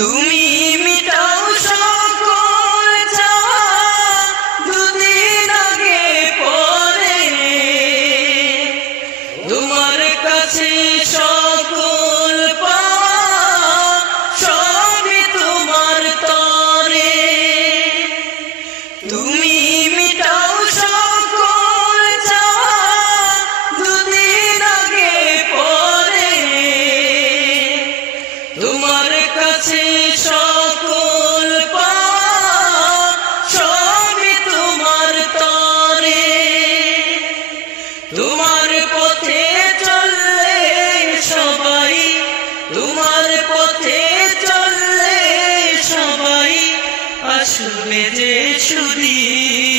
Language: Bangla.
তুমি মিটাও সকল চাওয়া দুদিন আগে পরে, তোমার কাছে সকল পাওয়া সবই তোমার তরে। তুমি মিটাও সকল চাওয়া দুদিন আগে পরে, তোমার কাছে সকল পাওয়া সবই তোমার তরে। তোমার পথে চললে সবাই, তোমার পথে চললে সবাই আসবে যে সুদিন।